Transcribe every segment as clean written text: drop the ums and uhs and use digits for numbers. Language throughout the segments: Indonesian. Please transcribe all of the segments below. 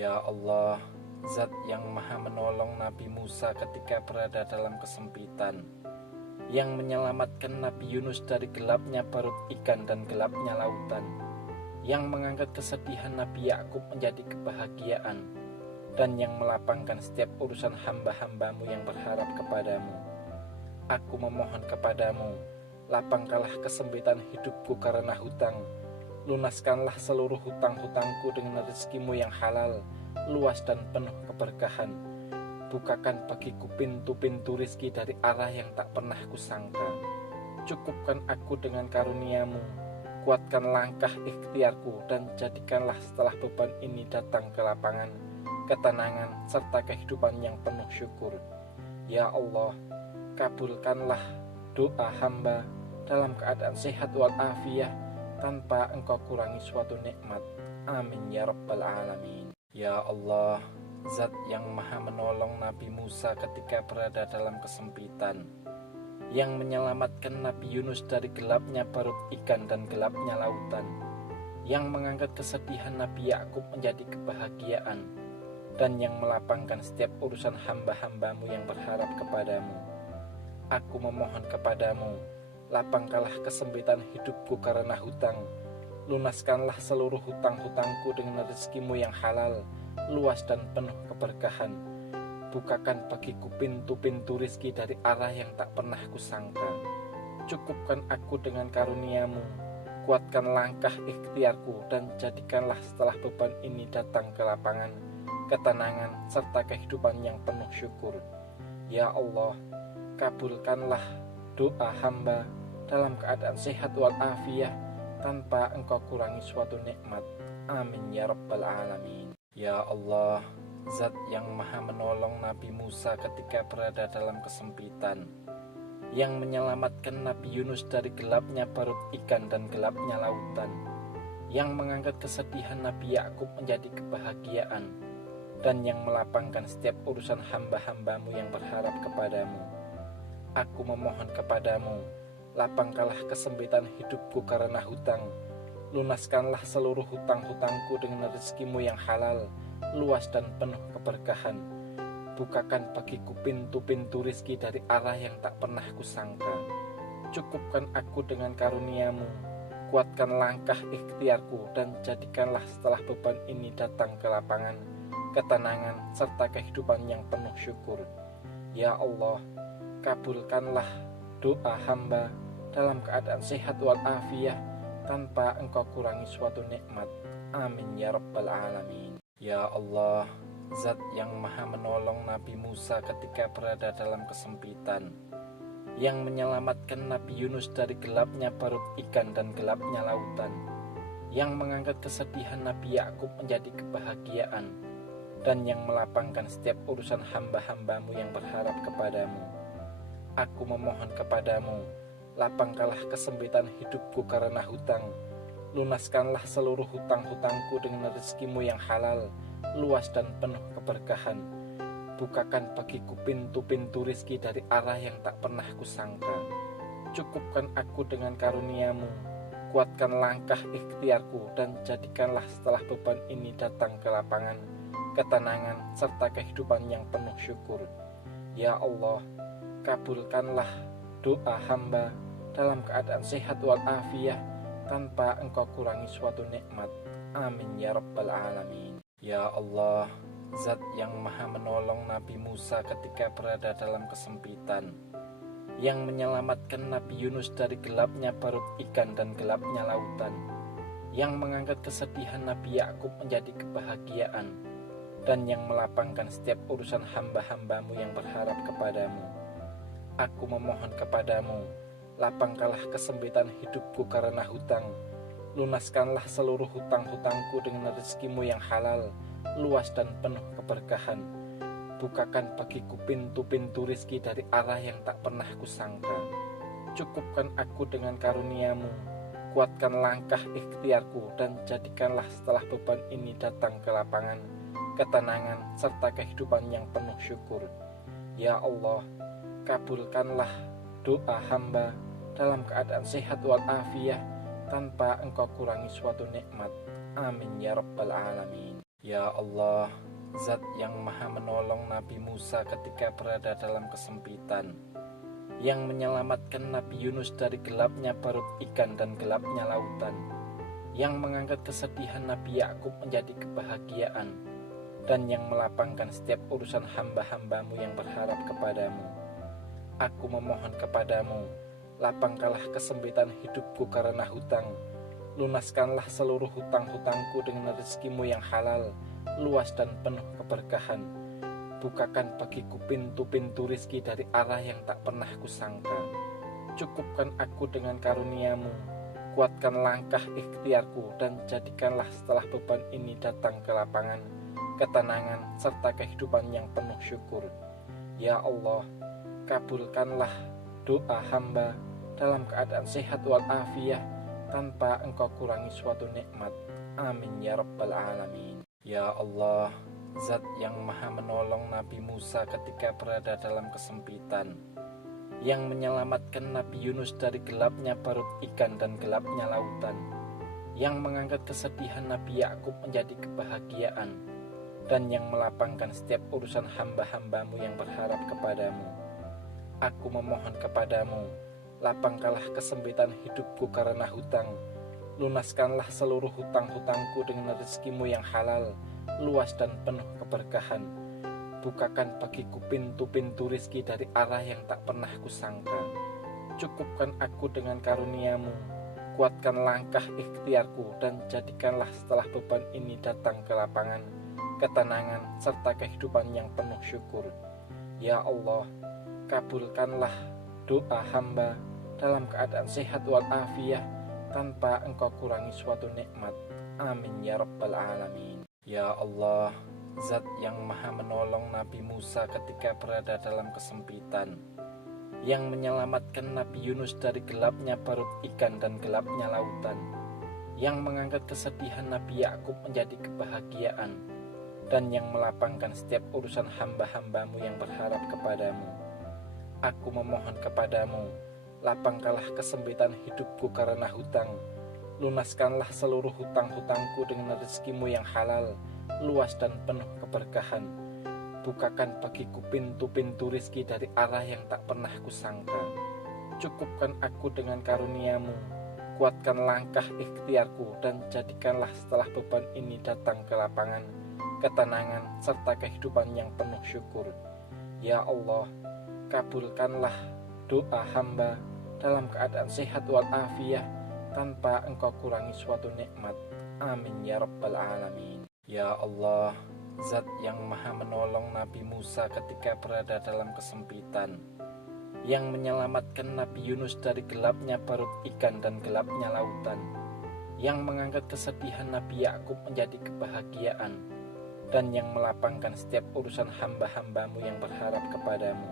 Ya Allah, Zat yang maha menolong Nabi Musa ketika berada dalam kesempitan, yang menyelamatkan Nabi Yunus dari gelapnya perut ikan dan gelapnya lautan, yang mengangkat kesedihan Nabi Yakub menjadi kebahagiaan, dan yang melapangkan setiap urusan hamba-hambamu yang berharap kepadamu. Aku memohon kepadamu, lapangkanlah kesempitan hidupku karena hutang. Lunaskanlah seluruh hutang-hutangku dengan rezekimu yang halal, luas dan penuh keberkahan. Bukakan bagiku pintu-pintu rizki dari arah yang tak pernah kusangka. Cukupkan aku dengan karuniamu, kuatkan langkah ikhtiarku, dan jadikanlah setelah beban ini datang ke lapangan, ketenangan, serta kehidupan yang penuh syukur. Ya Allah, kabulkanlah doa hamba dalam keadaan sehat walafiat, tanpa engkau kurangi suatu nikmat. Amin ya rabbal alamin. Ya Allah, Zat yang maha menolong Nabi Musa ketika berada dalam kesempitan, yang menyelamatkan Nabi Yunus dari gelapnya perut ikan dan gelapnya lautan, yang mengangkat kesedihan Nabi Yakub menjadi kebahagiaan, dan yang melapangkan setiap urusan hamba-hambamu yang berharap kepadamu. Aku memohon kepadamu, lapangkanlah kesempitan hidupku karena hutang. Lunaskanlah seluruh hutang-hutangku dengan rezekimu yang halal, luas dan penuh keberkahan. Bukakan bagiku pintu-pintu rizki dari arah yang tak pernah kusangka. Cukupkan aku dengan karuniamu, kuatkan langkah ikhtiarku, dan jadikanlah setelah beban ini datang ke lapangan, ketenangan, serta kehidupan yang penuh syukur. Ya Allah, kabulkanlah doa hamba dalam keadaan sehat walafiat, tanpa engkau kurangi suatu nikmat. Amin ya rabbal alamin. Ya Allah, Zat yang maha menolong Nabi Musa ketika berada dalam kesempitan, yang menyelamatkan Nabi Yunus dari gelapnya perut ikan dan gelapnya lautan, yang mengangkat kesedihan Nabi Yakub menjadi kebahagiaan, dan yang melapangkan setiap urusan hamba-hambamu yang berharap kepadamu. Aku memohon kepadamu, lapangkanlah kesempitan hidupku karena hutang. Lunaskanlah seluruh hutang-hutangku dengan rezekimu yang halal, luas dan penuh keberkahan. Bukakan bagiku pintu-pintu rizki dari arah yang tak pernah kusangka. Cukupkan aku dengan karuniamu, kuatkan langkah ikhtiarku, dan jadikanlah setelah beban ini datang ke lapangan, ketenangan, serta kehidupan yang penuh syukur. Ya Allah, kabulkanlah doa hamba dalam keadaan sehat walafiat, tanpa engkau kurangi suatu nikmat. Amin ya rabbal alamin. Ya Allah, Zat yang maha menolong Nabi Musa ketika berada dalam kesempitan, yang menyelamatkan Nabi Yunus dari gelapnya perut ikan dan gelapnya lautan, yang mengangkat kesedihan Nabi Yakub menjadi kebahagiaan, dan yang melapangkan setiap urusan hamba-hambamu yang berharap kepadamu. Aku memohon kepadamu, lapangkanlah kesempitan hidupku karena hutang. Lunaskanlah seluruh hutang-hutangku dengan rezekimu yang halal, luas dan penuh keberkahan. Bukakan bagiku pintu-pintu rizki dari arah yang tak pernah kusangka. Cukupkan aku dengan karuniamu, kuatkan langkah ikhtiarku, dan jadikanlah setelah beban ini datang ke lapangan, ketenangan, serta kehidupan yang penuh syukur. Ya Allah, kabulkanlah doa hamba dalam keadaan sehat walafiat, tanpa engkau kurangi suatu nikmat. Amin ya rabbal alamin. Ya Allah, Zat yang maha menolong Nabi Musa ketika berada dalam kesempitan, yang menyelamatkan Nabi Yunus dari gelapnya perut ikan dan gelapnya lautan, yang mengangkat kesedihan Nabi Yakub menjadi kebahagiaan, dan yang melapangkan setiap urusan hamba-hambamu yang berharap kepadamu. Aku memohon kepadamu, lapangkanlah kesempitan hidupku karena hutang. Lunaskanlah seluruh hutang-hutangku dengan rezekimu yang halal, luas dan penuh keberkahan. Bukakan bagiku pintu-pintu rizki dari arah yang tak pernah kusangka. Cukupkan aku dengan karuniamu, kuatkan langkah ikhtiarku, dan jadikanlah setelah beban ini datang ke lapangan, ketenangan, serta kehidupan yang penuh syukur. Ya Allah, kabulkanlah doa hamba dalam keadaan sehat walafiat, tanpa engkau kurangi suatu nikmat. Amin ya rabbal alamin. Ya Allah, Zat yang maha menolong Nabi Musa ketika berada dalam kesempitan, yang menyelamatkan Nabi Yunus dari gelapnya perut ikan dan gelapnya lautan, yang mengangkat kesedihan Nabi Yakub menjadi kebahagiaan, dan yang melapangkan setiap urusan hamba-hambamu yang berharap kepadamu. Aku memohon kepadamu, lapangkanlah kesempitan hidupku karena hutang. Lunaskanlah seluruh hutang-hutangku dengan rezekimu yang halal, luas dan penuh keberkahan. Bukakan bagiku pintu-pintu rizki dari arah yang tak pernah kusangka. Cukupkan aku dengan karuniamu, kuatkan langkah ikhtiarku, dan jadikanlah setelah beban ini datang ke lapangan, ketenangan, serta kehidupan yang penuh syukur. Ya Allah, kabulkanlah doa hamba dalam keadaan sehat walafiat, tanpa engkau kurangi suatu nikmat. Amin ya rabbal alamin. Ya Allah, Zat yang maha menolong Nabi Musa ketika berada dalam kesempitan, yang menyelamatkan Nabi Yunus dari gelapnya perut ikan dan gelapnya lautan, yang mengangkat kesedihan Nabi Yakub menjadi kebahagiaan, dan yang melapangkan setiap urusan hamba-hambamu yang berharap kepadamu. Aku memohon kepadamu, lapangkanlah kesempitan hidupku karena hutang. Lunaskanlah seluruh hutang-hutangku dengan rezekimu yang halal, luas dan penuh keberkahan. Bukakan bagiku pintu-pintu rizki dari arah yang tak pernah kusangka. Cukupkan aku dengan karuniamu, kuatkan langkah ikhtiarku, dan jadikanlah setelah beban ini datang ke lapangan, ketenangan, serta kehidupan yang penuh syukur. Ya Allah, kabulkanlah doa hamba dalam keadaan sehat walafiat, tanpa engkau kurangi suatu nikmat. Amin ya rabbal alamin. Ya Allah, Zat yang maha menolong Nabi Musa ketika berada dalam kesempitan, yang menyelamatkan Nabi Yunus dari gelapnya perut ikan dan gelapnya lautan, yang mengangkat kesedihan Nabi Yakub menjadi kebahagiaan, dan yang melapangkan setiap urusan hamba-hambamu yang berharap kepadamu. Aku memohon kepadamu, lapangkanlah kesempitan hidupku karena hutang. Lunaskanlah seluruh hutang-hutangku dengan rezekimu yang halal, luas dan penuh keberkahan. Bukakan bagiku pintu-pintu rizki dari arah yang tak pernah kusangka. Cukupkan aku dengan karuniamu, kuatkan langkah ikhtiarku, dan jadikanlah setelah beban ini datang ke lapangan, ketenangan, serta kehidupan yang penuh syukur. Ya Allah, kabulkanlah doa hamba dalam keadaan sehat walafiat, tanpa engkau kurangi suatu nikmat. Amin ya rabbal alamin. Ya Allah, Zat yang maha menolong Nabi Musa ketika berada dalam kesempitan, yang menyelamatkan Nabi Yunus dari gelapnya perut ikan dan gelapnya lautan, yang mengangkat kesedihan Nabi Yakub menjadi kebahagiaan, dan yang melapangkan setiap urusan hamba-hambamu yang berharap kepadamu.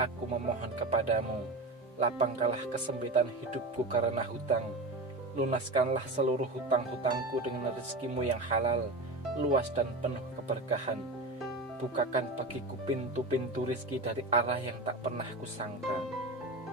Aku memohon kepadamu, lapangkanlah kesempitan hidupku karena hutang. Lunaskanlah seluruh hutang-hutangku dengan rezekimu yang halal, luas dan penuh keberkahan. Bukakan bagiku pintu-pintu rizki dari arah yang tak pernah kusangka.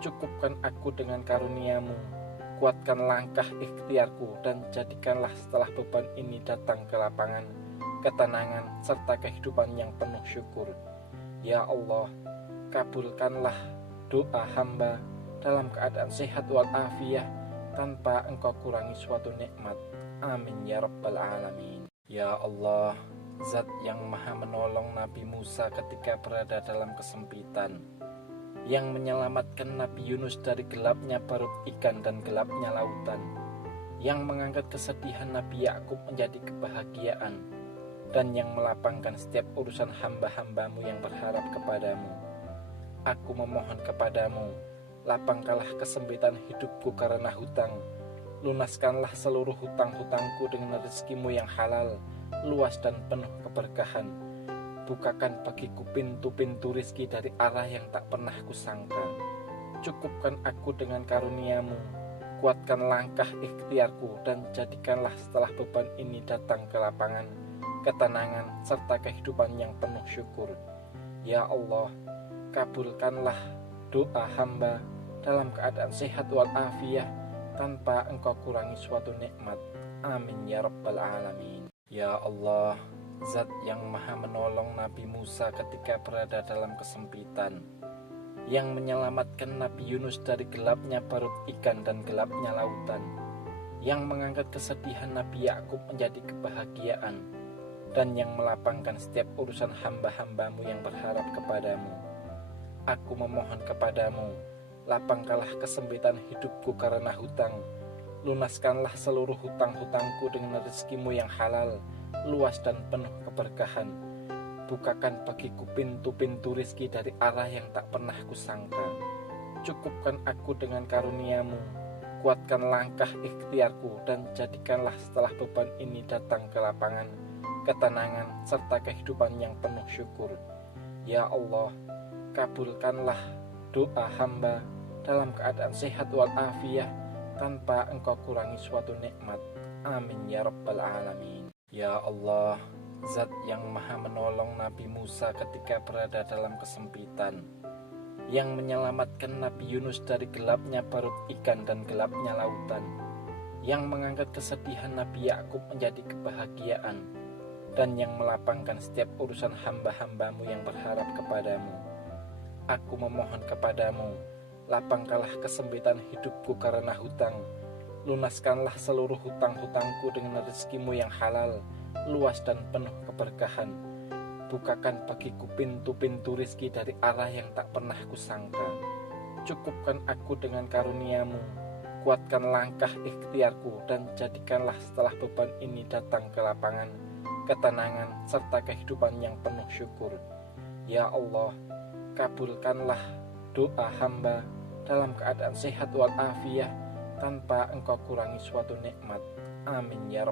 Cukupkan aku dengan karuniamu, kuatkan langkah ikhtiarku, dan jadikanlah setelah beban ini datang ke lapangan, ketenangan, serta kehidupan yang penuh syukur. Ya Allah, kabulkanlah doa hamba dalam keadaan sehat walafiat, tanpa engkau kurangi suatu nikmat. Amin ya rabbal alamin. Ya Allah, Zat yang maha menolong Nabi Musa ketika berada dalam kesempitan, yang menyelamatkan Nabi Yunus dari gelapnya perut ikan dan gelapnya lautan, yang mengangkat kesedihan Nabi Yakub menjadi kebahagiaan, dan yang melapangkan setiap urusan hamba-hambamu yang berharap kepadamu. Aku memohon kepadamu, lapangkanlah kesempitan hidupku karena hutang. Lunaskanlah seluruh hutang-hutangku dengan rezekimu yang halal, luas dan penuh keberkahan. Bukakan bagiku pintu-pintu rizki dari arah yang tak pernah kusangka. Cukupkan aku dengan karuniamu, kuatkan langkah ikhtiarku, dan jadikanlah setelah beban ini datang ke lapangan, ketenangan, serta kehidupan yang penuh syukur. Ya Allah, kabulkanlah doa hamba dalam keadaan sehat walafiat, tanpa engkau kurangi suatu nikmat. Amin ya rabbal alamin. Ya Allah, Zat yang maha menolong Nabi Musa ketika berada dalam kesempitan, yang menyelamatkan Nabi Yunus dari gelapnya perut ikan dan gelapnya lautan, yang mengangkat kesedihan Nabi Yakub menjadi kebahagiaan, dan yang melapangkan setiap urusan hamba-hambamu yang berharap kepadamu. Aku memohon kepadamu, lapangkanlah kesempitan hidupku karena hutang, lunaskanlah seluruh hutang-hutangku dengan rezekimu yang halal, luas dan penuh keberkahan. Bukakan bagiku pintu-pintu rizki dari arah yang tak pernah kusangka. Cukupkan aku dengan karuniamu, kuatkan langkah ikhtiarku, dan jadikanlah setelah beban ini datang kelapangan, ketenangan, serta kehidupan yang penuh syukur. Ya Allah, kabulkanlah doa hamba dalam keadaan sehat walafiat tanpa engkau kurangi suatu nikmat. Amin ya rabbal alamin. Ya Allah, Zat yang maha menolong Nabi Musa ketika berada dalam kesempitan, yang menyelamatkan Nabi Yunus dari gelapnya perut ikan dan gelapnya lautan, yang mengangkat kesedihan Nabi Yakub menjadi kebahagiaan, dan yang melapangkan setiap urusan hamba-hambamu yang berharap kepadamu. Aku memohon kepadamu, lapangkanlah kesempitan hidupku karena hutang, lunaskanlah seluruh hutang-hutangku dengan rezekimu yang halal, luas dan penuh keberkahan. Bukakan bagiku pintu-pintu rizki dari arah yang tak pernah kusangka. Cukupkan aku dengan karuniamu, kuatkan langkah ikhtiarku, dan jadikanlah setelah beban ini datang kelapangan, ketenangan, serta kehidupan yang penuh syukur. Ya Allah, kabulkanlah doa hamba dalam keadaan sehat walafiat tanpa engkau kurangi suatu nikmat. Amin ya rabbal